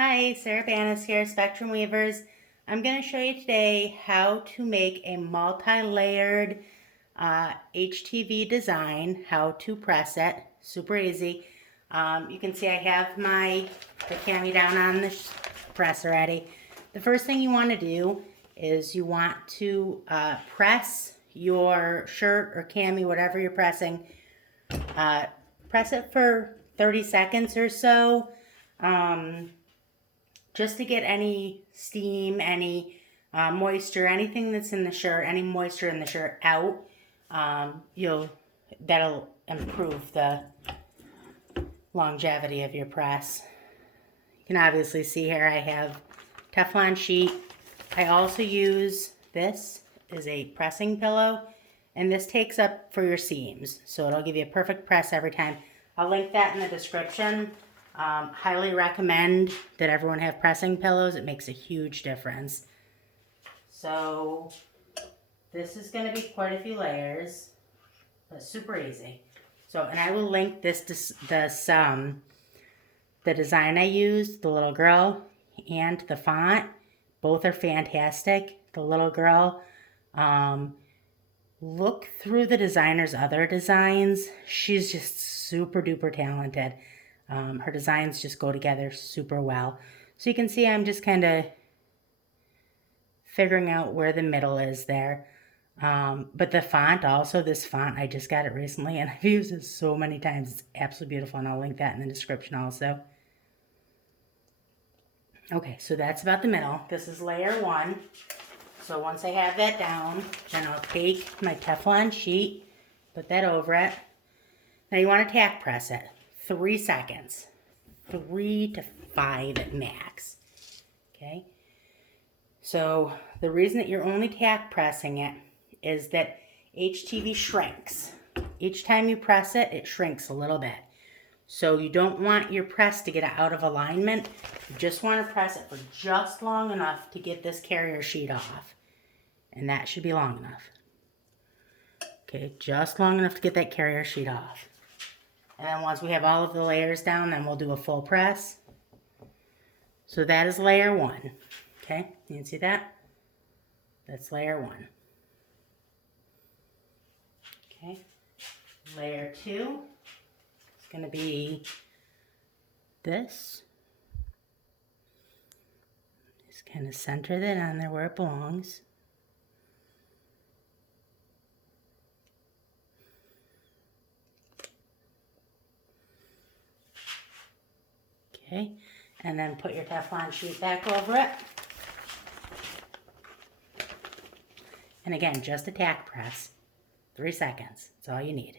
Hi, Sarah Banas here, Spectrum Weavers. I'm going to show you today how to make a multi-layered HTV design, how to press it. Super easy. You can see I have the cami down on the press already. The first thing you want to do is you want to press your shirt or cami, whatever you're pressing. Press it for 30 seconds or so. Just to get any steam, any moisture, anything that's in the shirt, any moisture in the shirt out, that'll improve the longevity of your press. You can obviously see here I have Teflon sheet. I also use this as a pressing pillow, and this takes up for your seams, so it'll give you a perfect press every time. I'll link that in the description. Highly recommend that everyone have pressing pillows. It makes a huge difference. So this is going to be quite a few layers, but super easy. So, and I will link the design I used, the little girl and the font. Both are fantastic. The little girl, look through the designer's other designs. She's just super duper talented. Her designs just go together super well. So you can see I'm just kind of figuring out where the middle is there. But the font also, this font, I just got it recently and I've used it so many times. It's absolutely beautiful, and I'll link that in the description also. Okay, so that's about the middle. This is layer one. So once I have that down, then I'll take my Teflon sheet, put that over it. Now you want to tack press it. 3 seconds, 3 to 5 at max. Okay, so the reason that you're only tack pressing it is that HTV shrinks. Each time you press it, it shrinks a little bit. So you don't want your press to get out of alignment. You just want to press it for just long enough to get this carrier sheet off. And that should be long enough. Okay, just long enough to get that carrier sheet off. And then once we have all of the layers down, then we'll do a full press. So that is layer one. Okay, you can see that? That's layer one. Okay, layer two is going to be this. Just kind of center that on there where it belongs. Okay, and then put your Teflon sheet back over it. And again, just a tack press. 3 seconds, that's all you need.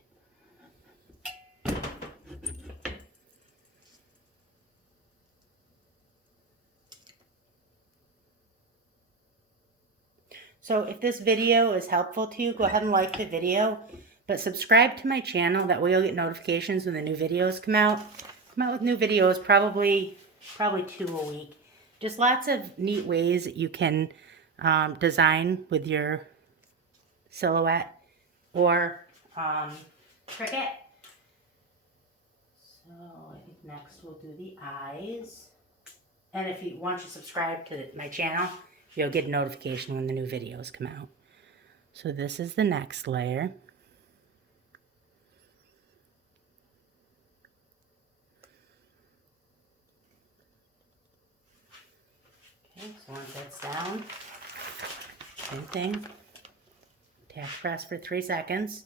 So if this video is helpful to you, go ahead and like the video, but subscribe to my channel. That way you'll get notifications when the new videos come out. Come out with new videos, probably 2 a week. Just lots of neat ways that you can design with your silhouette or Cricut. So I think next we'll do the eyes. And if you want to subscribe to my channel, you'll get a notification when the new videos come out. So this is the next layer. Okay, so once that's down, same thing. Tack press for 3 seconds.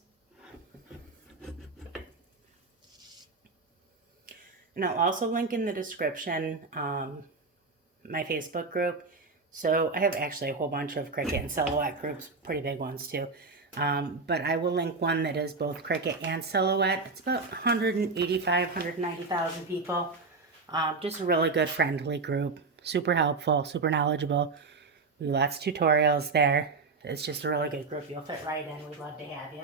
And I'll also link in the description my Facebook group. So I have actually a whole bunch of Cricut and Silhouette groups, pretty big ones too. But I will link one that is both Cricut and Silhouette. It's about 185, 190,000 people. Just a really good, friendly group. Super helpful, super knowledgeable. We do lots of tutorials there. It's just a really good group. You'll fit right in. We'd love to have you.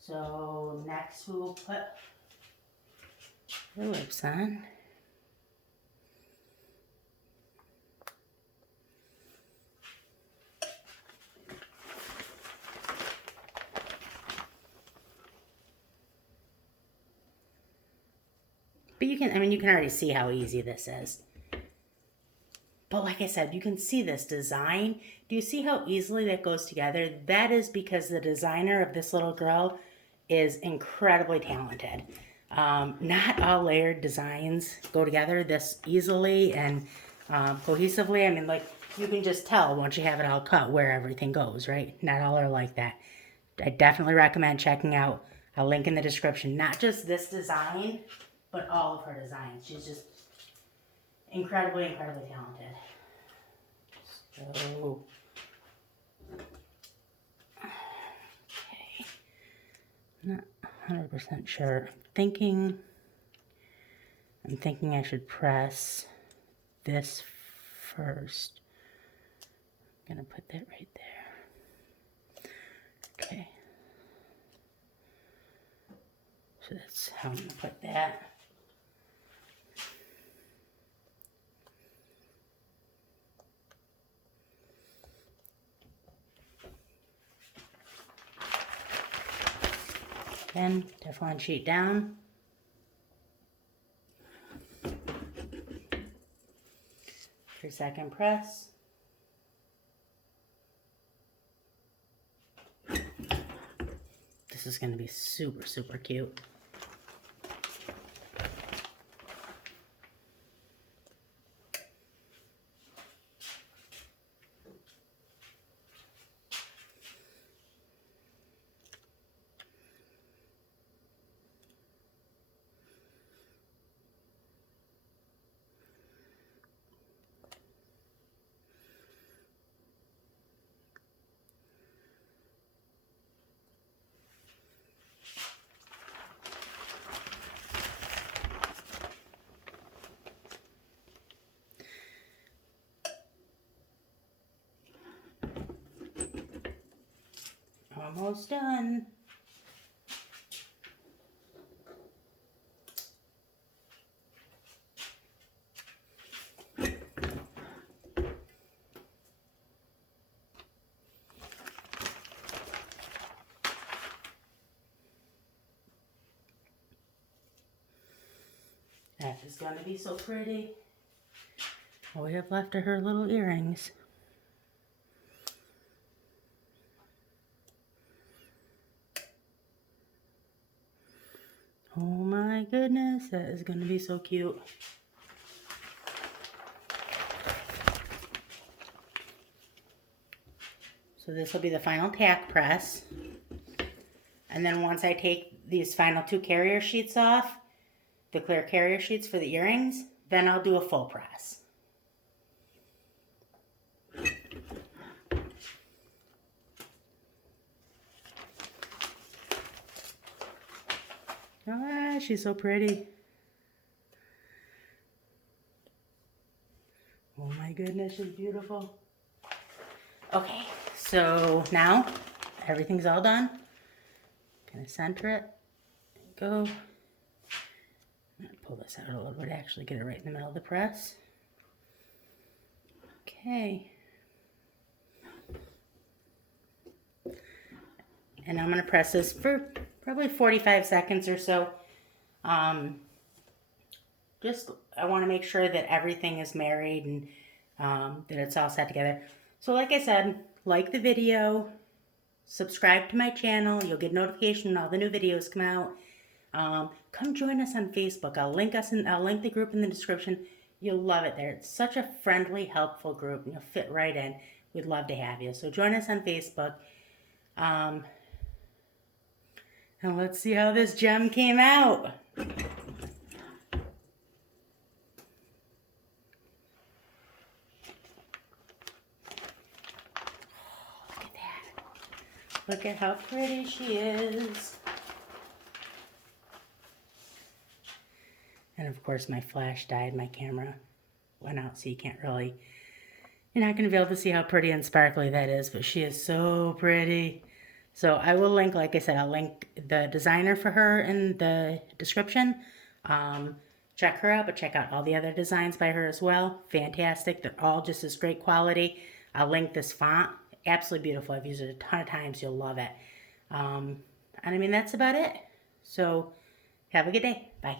So next we will put the lips on. But you can already see how easy this is. But like I said, you can see this design. Do you see how easily that goes together? That is because the designer of this little girl is incredibly talented. Not all layered designs go together this easily and cohesively. I mean, like, you can just tell once you have it all cut where everything goes, right? Not all are like that. I definitely recommend checking out a link in the description. Not just this design, but all of her designs. She's just incredibly, incredibly talented. So, okay. Not 100% sure. I'm thinking I should press this first. I'm gonna put that right there. Okay. So that's how I'm gonna put that. Then Teflon sheet down. For second press. This is going to be super, super cute. Almost done. That is going to be so pretty. All we have left are her little earrings. Oh my goodness, that is going to be so cute. So this will be the final tack press. And then once I take these final 2 carrier sheets off, the clear carrier sheets for the earrings, then I'll do a full press. Ah, she's so pretty. Oh my goodness, she's beautiful. Okay, so now everything's all done. Gonna center it. Go. I'm gonna pull this out a little bit, actually get it right in the middle of the press. Okay. And I'm gonna press this for probably 45 seconds or so. I want to make sure that everything is married and that it's all set together. So like I said, like the video, subscribe to my channel. You'll get notification when all the new videos come out. Come join us on Facebook. I'll link the group in the description. You'll love it there. It's such a friendly, helpful group. You'll fit right in. We'd love to have you. So join us on Facebook. And let's see how this gem came out. Look at that. Look at how pretty she is. And of course my flash died. My camera went out, so you're not going to be able to see how pretty and sparkly that is, but she is so pretty. So I will link, like I said, I'll link the designer for her in the description. Check her out, but check out all the other designs by her as well. Fantastic. They're all just as great quality. I'll link this font. Absolutely beautiful. I've used it a ton of times. You'll love it. And I mean, that's about it. So have a good day. Bye.